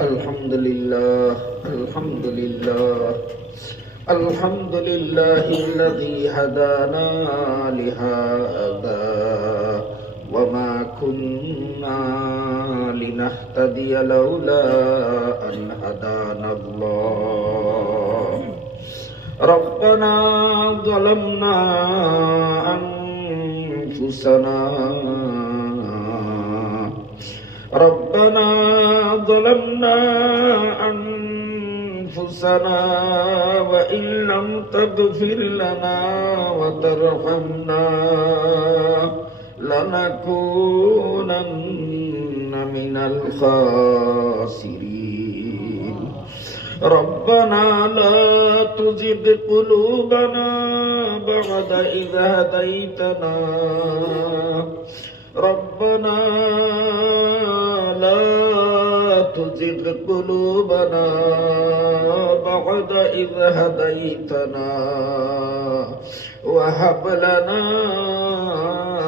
الحمد لله الحمد لله الحمد لله الذي هدانا لهذا وما كنا لنهتدي لولا أن هدانا الله ربنا ظلمنا أنفسنا وإن لم تغفر لنا وترحمنا لنكونن من الخاسرين ربنا لا تزغ قلوبنا بعد إذ هديتنا ربنا لا تزغ قلوبنا بعد إذ هديتنا وهب لنا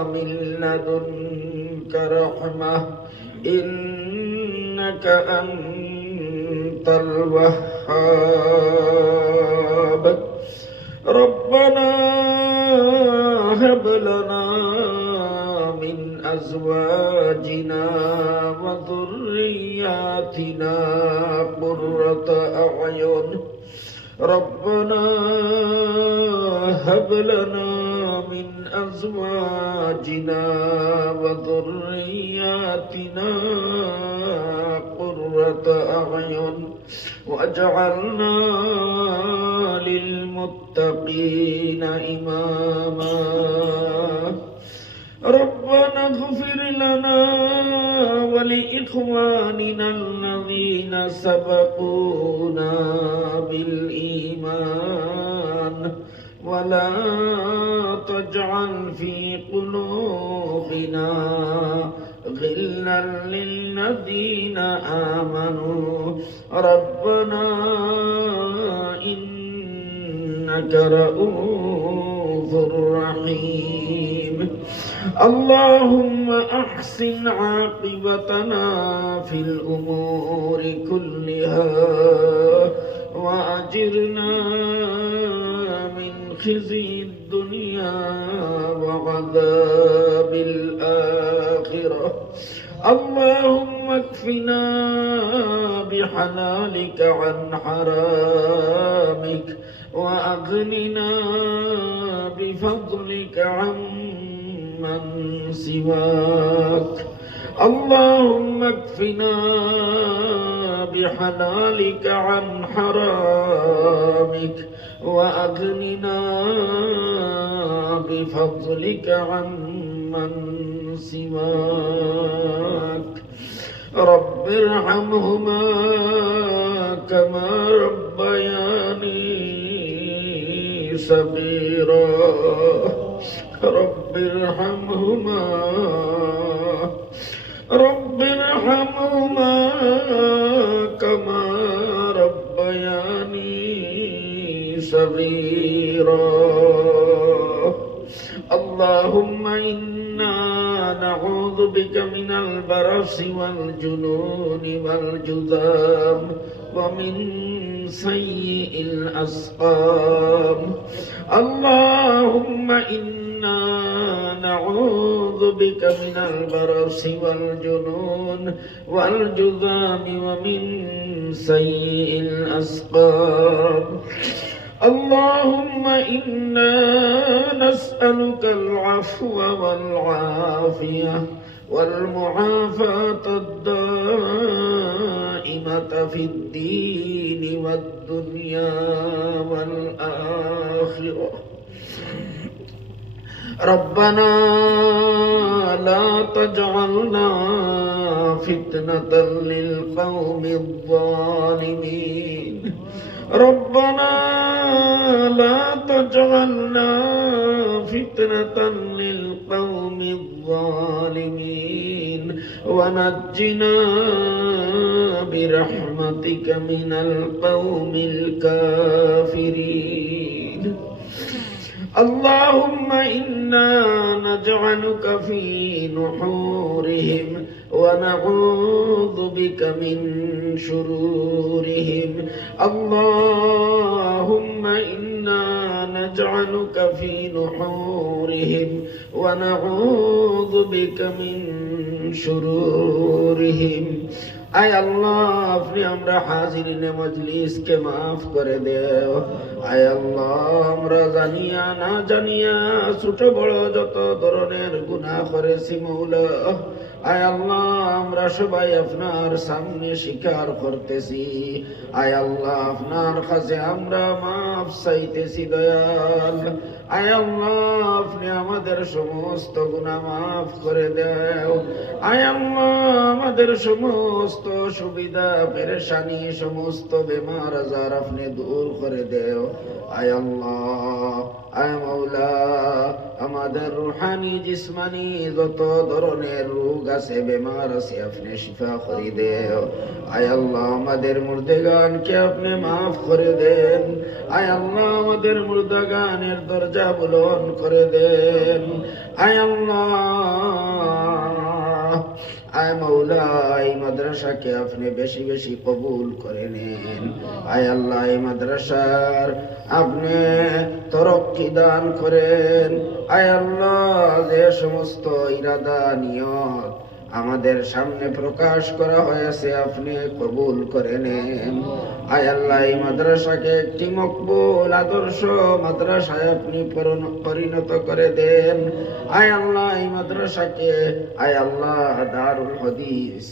من لدنك رحمة إنك أنت الوهاب ربنا هب لنا من أزواجنا وذرياتنا قرة أعين ربنا هب لنا من أزواجنا وذرياتنا قرة أعين واجعلنا للمتقين إماما ربنا اغفر لنا ولإخواننا الذين سبقونا بالإيمان ولا تجعل في قلوبنا غلا للذين آمنوا ربنا إنك رؤوف رحيم اللهم أحسن عاقبتنا في الأمور كلها وأجرنا من خزي الدنيا وعذاب الآخرة اللهم اكفنا بحلالك عن حرامك وأغننا بفضلك عمن سواك اللهم اكفنا بحلالك عن حرامك وأغننا بفضلك عمن سواك رب ارحمهما كما ربياني صغيرا رب ارحمهما كما ربياني صغيرا اللهم إنا نعوذ بك من البرص والجنون والجذام ومن سيء الأسقام اللهم إنا نعوذ بك من البرص والجنون والجذام ومن سيء الأسقام اللهم إنا نسألك العفو والعافية والمعافاة الدائمة في الدين والدنيا والآخرة ربنا لا تجعلنا فتنة للقوم الظالمين ربنا لا تجعلنا فتنة للقوم الظالمين ونجنا برحمتك من القوم الكافرين اللهم إنا نجعلك في نحورهم ونعوذ بك من شرورهم اللهم إنا نجعلك في نحورهم ونعوذ بك من شرورهم আয় আল্লাহ আপনি আমরা হাজিরিনে মজলিসকে মাফ করে দেও আয় আল্লাহ আমরা জানিয়া না জানিয়া ছোট বড় যত ধরনের গুনাহ করেছি মওলা আয় আল্লাহ আমরা সবাই আপনার সামনে স্বীকার করতেছি আয় আল্লাহ আপনার কাছে আমরা মাফ চাইতেছি দয়াল আয় আল্লাহ আপনি আমাদের সমস্ত গুনাহ মাফ করে দাও আয় আল্লাহ আমাদের সমস্ত সুবিধা পেরেশানি সমস্ত বেমার আজার আপনি দূর করে দাও আয় আল্লাহ আয় মাওলা আমাদের রূহানি জিসমানি যত ধরনের রোগ আছে বেমার আছে আপনি শিফা করে দাও আয় আল্লাহ আমাদের মুর্দাগানকে আপনি মাফ করে দেন আয় আল্লাহ আমাদের মুর্দাগানের দরজা বুলন্দ করে দেন আয় আল্লাহ আয় মাওলা এই মাদ্রাসাকে আপনি বেশি বেশি কবুল করে নেন আয় আল্লাহ এই মাদ্রাসার আপনি তরক্কি দান করেন আয় আল্লাহ যে সমস্ত ইরাদা নিয়ত আমাদের সামনে প্রকাশ করা হয়েছে আপনি কবুল করে নেন আয় আল্লাহ এই মাদ্রাসাকে একটি মকবুল আদর্শ মাদ্রাসায় আপনি পরিণত করে দেন আয় আল্লাহ এই মাদ্রাসাকে আয় আল্লাহ দারুল হাদিস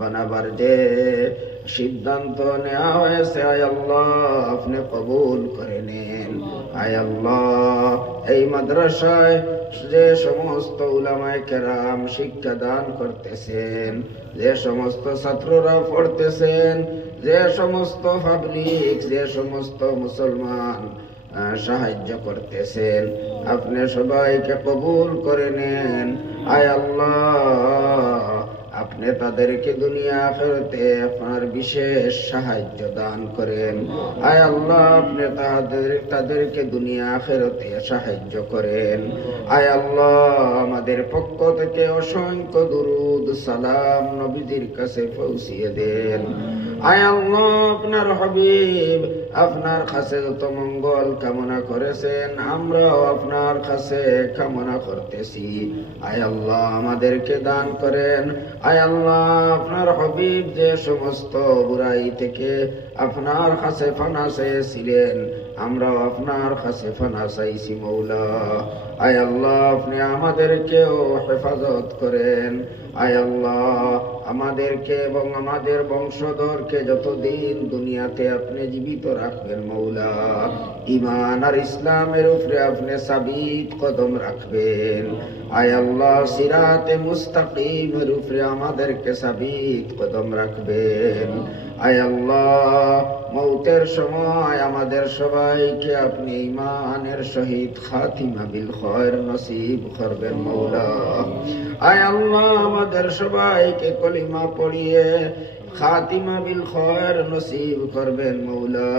বানাবার যে সিদ্ধান্ত নেওয়া হয়েছে আয় আল্লাহ আপনি কবুল করে নেন আয় আল্লাহ এই মাদ্রাসায় যে সমস্ত উলামায়ে কেরাম শিক্ষা দান করতেছেন যে সমস্ত ছাত্ররা পড়তেছেন যে সমস্ত পাবলিক যে সমস্ত মুসলমান সাহায্য করতেছেন আপনি সবাইকে কবুল করে নেন আয় আল্লাহ আপনি তাদেরকে দুনিয়া আখিরাতে আপনার বিশেষ সাহায্য দান করেন আয় আল্লাহ আপনি তাদেরকে দুনিয়া আখিরাতে সাহায্য করেন আয় আল্লাহ আমাদের পক্ষ থেকে অসংখ্য দুরুদ সালাম নবীজির কাছে পৌঁছিয়ে দেন আয় আল্লাহ আপনার হাবিব আপনার কাছে যত মঙ্গল কামনা করেছেন আমরাও আপনার কাছে কামনা করতেছি আয় আল্লাহ আমাদেরকে দান করেন আয় আল্লাহ আপনার হাবিব যে সমস্ত বুরাই থেকে আপনার কাছে ফানা চেয়েছিলেন আমরাও আপনার কাছে ফানা চাইছি মওলা আয় আল্লাহ আপনি আমাদেরকেও হেফাজত করেন আয় আল্লাহ আমাদেরকে এবং আমাদের বংশধরকে যতদিন দুনিয়াতে আপনি জীবিত রাখবেন মওলা ঈমান আর ইসলামের উপরে আপনি সাবিত কদম রাখবেন আয় আল্লাহ সিরাতে মুস্তাকিমের উপরে আমাদেরকে সাবিত কদম রাখবেন আয় আল্লাহ মৌতের সময় আমাদের সবাইকে আপনি ঈমানের সহিত খাতিমা বিল খায়র নসিব করবেন মওলা আয় আল্লাহ আমাদের সবাইকে কলিমা পড়িয়ে খাতিমা বিল খায়র নসিব করবেন মওলা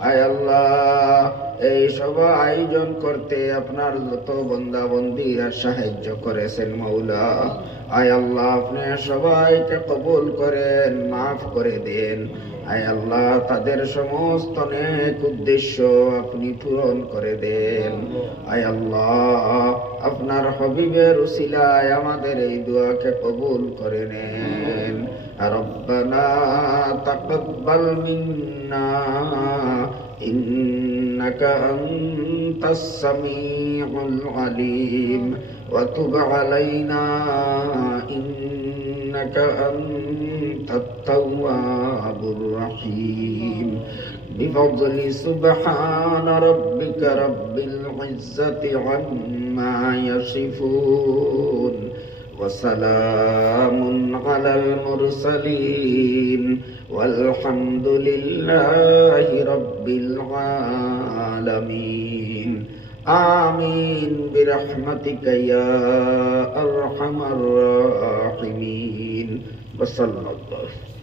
আয় আল্লাহ এই সভা আয়োজন করতে আপনার যত বান্দা বান্দীরা সাহায্য করেছেন মওলা আয় আল্লাহ আপনি সবাইকে কবুল করেন মাফ করে দেন আয় আল্লাহ তাদের সমস্ত নেক উদ্দেশ্য আপনি পূরণ করে দেন আয় আল্লাহ আপনার হাবিবের উসিলায় আমাদের এই দোয়াকে কবুল করে নেন রব্বানা তাকাব্বাল মিন্না ইন্নাকা আনতাস সামিউল আলিম ওয়া তুব আলাইনা ইন্নাকা আনতাত তাওয়াবুর রহিম بفضل سبحان ربك رب العزة عما يصفون وسلام على المرسلين والحمد لله رب العالمين آمين برحمتك يا أرحم الراحمين وصلى الله